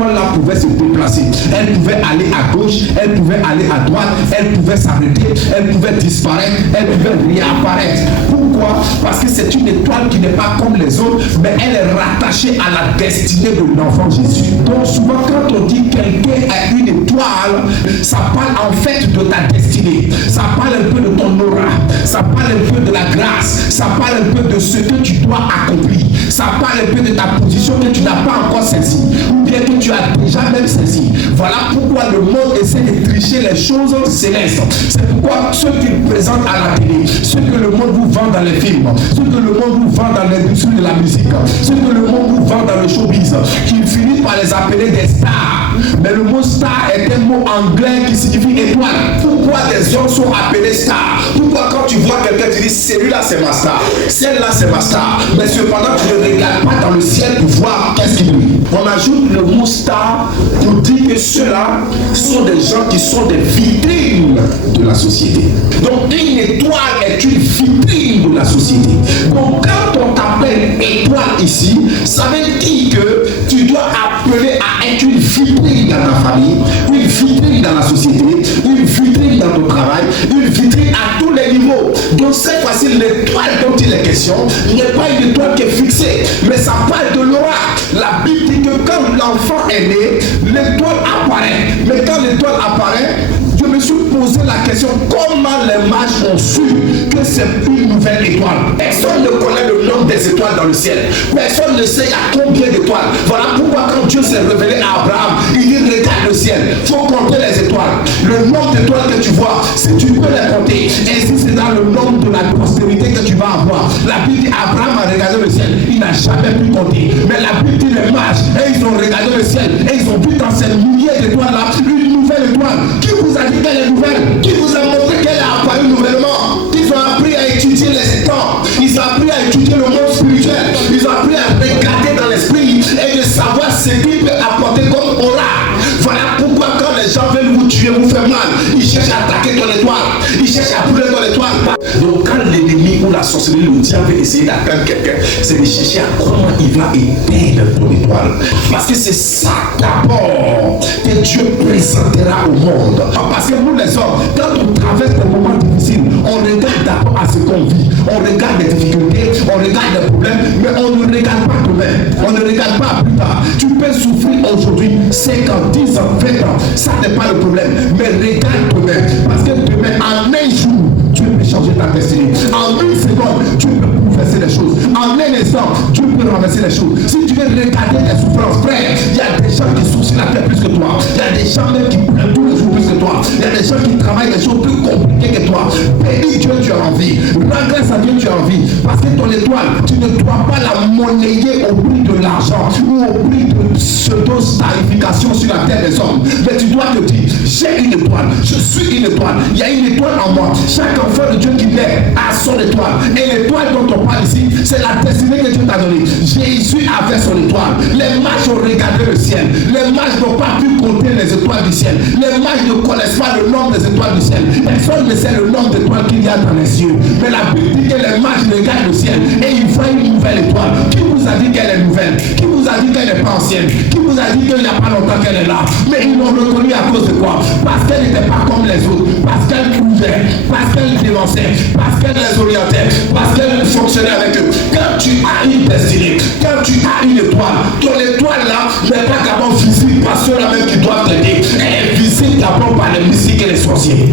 étoile-là pouvait se déplacer. Elle pouvait aller à gauche, elle pouvait aller à droite, elle pouvait s'arrêter, elle pouvait disparaître, elle pouvait réapparaître. Pourquoi? Parce que c'est une étoile qui n'est pas comme les autres, mais elle est rattachée à la destinée de l'enfant Jésus. Donc souvent quand on dit quelqu'un a une étoile, ça parle en fait de ta destinée. Ça parle un peu de ton aura, ça parle un peu de la grâce, ça parle un peu de ce que tu dois accomplir, ça parle un peu de ta position que tu n'as pas encore saisie, ou bien que tu as déjà même saisi. Voilà pourquoi le monde essaie de tricher les choses célestes. C'est pourquoi ceux qui présentent à la télé, ce que le monde vous vend dans les films, ce que le monde vous vend dans l'industrie de la musique, ce que le monde vous vend dans le showbiz, qui finit par les appeler des stars. Mais le mot star est un mot anglais qui signifie étoile. Pourquoi des hommes sont appelés stars? Pourquoi quand tu vois quelqu'un, tu dis celui-là c'est ma star, celle-là c'est ma star, mais cependant tu ne regardes pas dans le ciel pour voir qu'est-ce qu'il brille. On ajoute le mot star pour dire que ceux-là sont des gens qui sont des vitrines de la société. Donc une étoile est une vitrine de la société. Donc quand on t'appelle étoile ici, ça veut dire que tu dois appeler à être une vitrine dans ta famille, une vitrine dans la société, une vitrine dans ton travail, une vitrine à tous les niveaux. Donc cette fois-ci, l'étoile dont il est question n'est pas une étoile qui est fixée, mais ça parle de l'aura. La Bible dit que quand l'enfant est né, l'étoile apparaît. Mais quand l'étoile apparaît, je me suis posé la question, comment les mages ont su que c'est une nouvelle étoile? Personne ne connaît le nombre des étoiles dans le ciel. Personne ne sait à combien d'étoiles. Voilà pourquoi quand Dieu s'est révélé à Abraham, il dit regarde le ciel, il faut compter les étoiles. Le nombre d'étoiles que tu vois, si tu peux les compter, et si c'est dans le nombre de la postérité que tu vas avoir. La Bible dit Abraham a regardé le ciel, il n'a jamais pu compter. Mais la Bible dit les mages, et ils ont regardé le ciel, et ils ont vu dans ces milliers d'étoiles là, une nouvelle étoile. Qui vous a dit qu'elle est nouvelle? Qui vous a montré qu'elle a apparu nouvellement? Ils ont appris à étudier les temps, ils ont appris à étudier le monde spirituel, ils ont appris à regarder dans l'esprit et de savoir ce qu'il peut apporter comme aura. Voilà pourquoi quand les gens veulent vous tuer, vous faire mal, ils cherchent à attaquer ton étoile, ils cherchent à brûler ton étoile. Donc quand l'ennemi ou la sorcellerie, le diable veut essayer d'atteindre quelqu'un, c'est de chercher à comment il va éteindre ton étoile. Parce que c'est ça d'abord que Dieu présentera au monde. Parce que nous les hommes, quand on traverse des moments difficiles, on regarde d'abord à ce qu'on vit, on regarde les difficultés, on regarde les problèmes, mais on ne regarde pas demain, on ne regarde pas plus tard. Tu peux souffrir aujourd'hui, 5 ans, 10 ans, 20 ans, ça n'est pas le problème, mais regarde demain, parce que demain, en un jour, Dieu peut changer ta destinée. En une seconde, Dieu peut bouleverser les choses. En un instant, Dieu peut renverser les choses. Si tu veux regarder tes souffrances, frère, il y a des gens qui souffrent la terre plus que toi. Il y a des gens même qui pleurent tous les jours plus que toi. Il y a des gens qui travaillent des choses plus compliquées que toi. Bénis Dieu, tu as envie. Rends grâce à Dieu, tu as envie. Parce que ton étoile, tu ne dois pas la monnayer au prix de l'argent ou au prix de pseudo-starification sur la terre des hommes. Mais tu dois te dire, j'ai une étoile, je suis une étoile. Il y a une étoile en moi. Chaque enfant de Dieu qui naît a son étoile. Et l'étoile dont on parle ici, c'est la destinée que Dieu t'a donnée. Jésus avait son étoile. Les mages ont regardé le ciel. Les mages n'ont pas pu compter les étoiles du ciel. Les mages ne connaissent pas le nombre des étoiles du ciel. Personne ne sait le nombre d'étoiles qu'il y a dans les cieux. Mais la Bible dit que les mages regardent le ciel et ils voient une nouvelle étoile. Qui vous a dit qu'elle est nouvelle? Qui vous a dit qu'elle n'est pas ancienne? Qui vous a dit qu'il n'y a pas longtemps qu'elle est là? Mais ils l'ont reconnue à cause de quoi? Parce qu'elle n'était pas comme les autres. Parce qu'elle pouvait. Parce qu'elle dénonçait. Parce qu'elle les orientait. Parce qu'elle fonctionnait avec eux. Quand tu as une destinée, quand tu as une étoile, ton étoile là n'est pas d'abord visible par ceux-là même qui doivent t'aider. Elle est visible d'abord par les mystiques et les sorciers.